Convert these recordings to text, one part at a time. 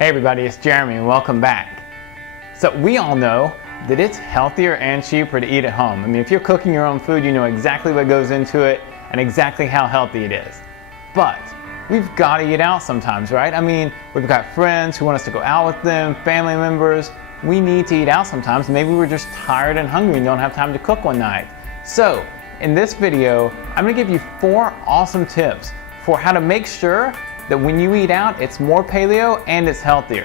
Hey everybody, it's Jeremy and welcome back. So we all know that it's healthier and cheaper to eat at home. I mean, if you're cooking your own food, you know exactly what goes into it and exactly how healthy it is. But we've got to eat out sometimes, right? I mean, we've got friends who want us to go out with them, family members. We need to eat out sometimes. Maybe we're just tired and hungry and don't have time to cook one night. So in this video, I'm going to give you 4 awesome tips for how to make sure that when you eat out, it's more paleo and it's healthier.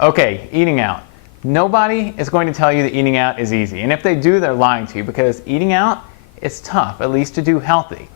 Okay, eating out. Nobody is going to tell you that eating out is easy. And if they do, they're lying to you, because eating out is tough, at least to do healthy.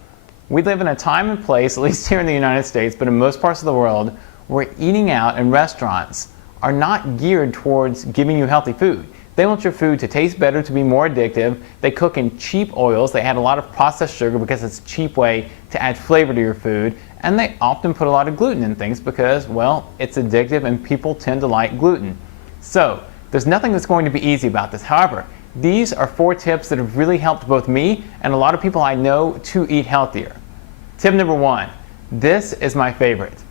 We live in a time and place, at least here in the United States, but in most parts of the world, where eating out in restaurants are not geared towards giving you healthy food. They want your food to taste better, to be more addictive. They cook in cheap oils. They add a lot of processed sugar because it's a cheap way to add flavor to your food. And they often put a lot of gluten in things because, well, it's addictive and people tend to like gluten. So there's nothing that's going to be easy about this. However, these are 4 tips that have really helped both me and a lot of people I know to eat healthier. Tip number 1, this is my favorite.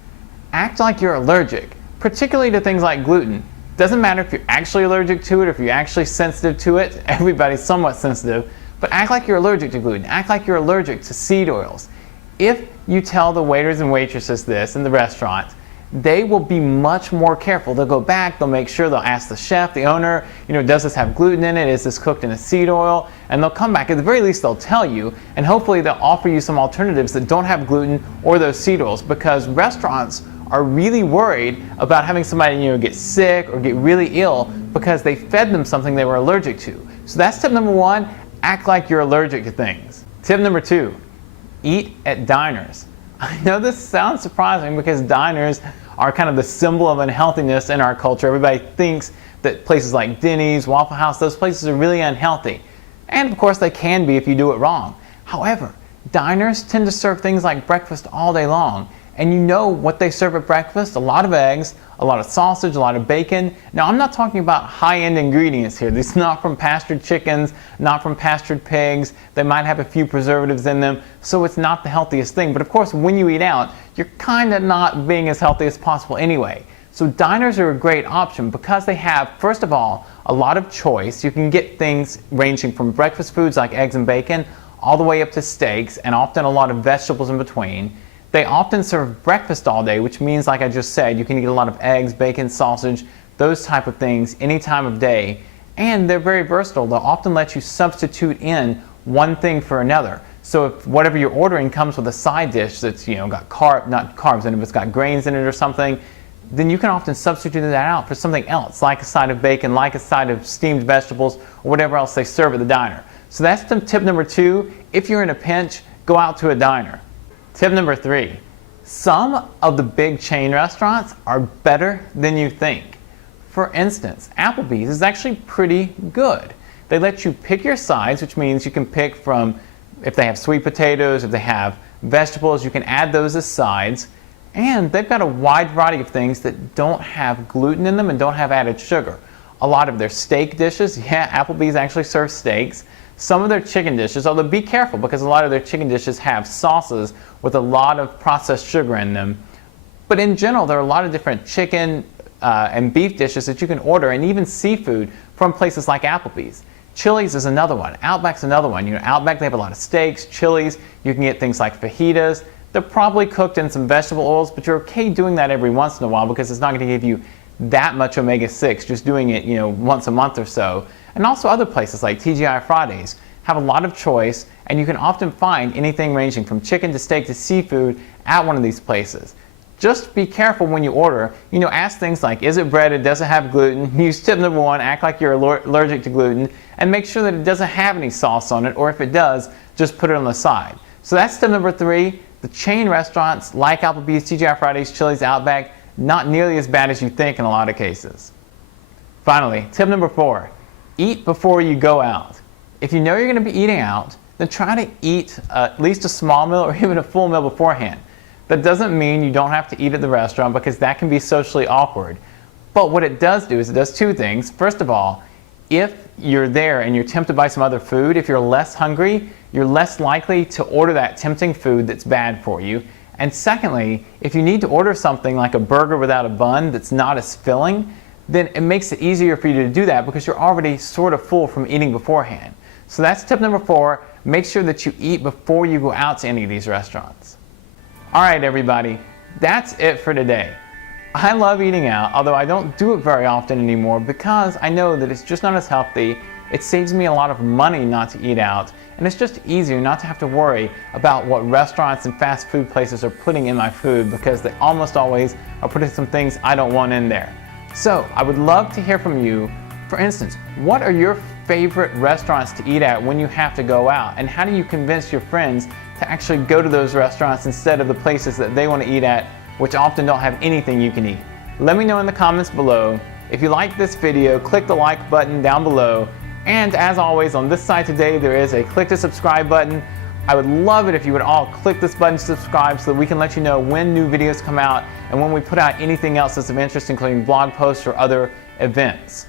Act like you're allergic, particularly to things like gluten. Doesn't matter if you're actually allergic to it or if you're actually sensitive to it. Everybody's somewhat sensitive, but act like you're allergic to gluten. Act like you're allergic to seed oils. If you tell the waiters and waitresses this in the restaurant, they will be much more careful. They'll go back, they'll make sure, they'll ask the chef, the owner, does this have gluten in it? Is this cooked in a seed oil? And they'll come back. At the very least, they'll tell you, and hopefully they'll offer you some alternatives that don't have gluten or those seed oils, because restaurants are really worried about having somebody get sick or get really ill because they fed them something they were allergic to. So that's tip number 1, act like you're allergic to things. Tip number 2, eat at diners. I know this sounds surprising because diners are kind of the symbol of unhealthiness in our culture. Everybody thinks that places like Denny's, Waffle House, those places are really unhealthy. And of course they can be if you do it wrong. However, diners tend to serve things like breakfast all day long. And you know what they serve at breakfast? A lot of eggs, a lot of sausage, a lot of bacon. Now, I'm not talking about high-end ingredients here. These are not from pastured chickens, not from pastured pigs. They might have a few preservatives in them, so it's not the healthiest thing. But of course, when you eat out, you're kind of not being as healthy as possible anyway. So diners are a great option because they have, first of all, a lot of choice. You can get things ranging from breakfast foods like eggs and bacon, all the way up to steaks, and often a lot of vegetables in between. They often serve breakfast all day, which means, like I just said, you can get a lot of eggs, bacon, sausage, those type of things any time of day. And they're very versatile. They'll often let you substitute in one thing for another. So if whatever you're ordering comes with a side dish that's got not carbs in it, but it's got grains in it or something, then you can often substitute that out for something else, like a side of bacon, like a side of steamed vegetables, or whatever else they serve at the diner. So that's tip number 2. If you're in a pinch, go out to a diner. Tip number 3, some of the big chain restaurants are better than you think. For instance, Applebee's is actually pretty good. They let you pick your sides, which means you can pick from, if they have sweet potatoes, if they have vegetables, you can add those as sides. And they've got a wide variety of things that don't have gluten in them and don't have added sugar. A lot of their steak dishes, Applebee's actually serves steaks. Some of their chicken dishes, although be careful because a lot of their chicken dishes have sauces with a lot of processed sugar in them. But in general, there are a lot of different chicken and beef dishes that you can order, and even seafood from places like Applebee's. Chili's is another one. Outback's another one. Outback, they have a lot of steaks, chilies. You can get things like fajitas. They're probably cooked in some vegetable oils, but you're okay doing that every once in a while because it's not going to give you that much omega-6, just doing it once a month or so. And also other places like TGI Fridays have a lot of choice, and you can often find anything ranging from chicken to steak to seafood at one of these places. Just be careful when you order. Ask things like, is it breaded, does it have gluten? Use tip number 1, act like you're allergic to gluten, and make sure that it doesn't have any sauce on it, or if it does, just put it on the side. So that's tip number 3. The chain restaurants like Applebee's, TGI Fridays, Chili's, Outback, not nearly as bad as you think in a lot of cases. Finally, tip number 4, eat before you go out. If you know you're going to be eating out, then try to eat at least a small meal or even a full meal beforehand. That doesn't mean you don't have to eat at the restaurant because that can be socially awkward. But what it does do is it does 2 things. First of all, if you're there and you're tempted by some other food, if you're less hungry, you're less likely to order that tempting food that's bad for you. And secondly, if you need to order something like a burger without a bun that's not as filling, then it makes it easier for you to do that because you're already sort of full from eating beforehand. So that's tip number 4. Make sure that you eat before you go out to any of these restaurants. All right, everybody, that's it for today. I love eating out, although I don't do it very often anymore because I know that it's just not as healthy. It saves me a lot of money not to eat out, and it's just easier not to have to worry about what restaurants and fast food places are putting in my food because they almost always are putting some things I don't want in there. So I would love to hear from you. For instance, what are your favorite restaurants to eat at when you have to go out, and how do you convince your friends to actually go to those restaurants instead of the places that they want to eat at, which often don't have anything you can eat? Let me know in the comments below. If you like this video, click the like button down below. And as always, on this side today, there is a click to subscribe button. I would love it if you would all click this button to subscribe so that we can let you know when new videos come out and when we put out anything else that's of interest, including blog posts or other events.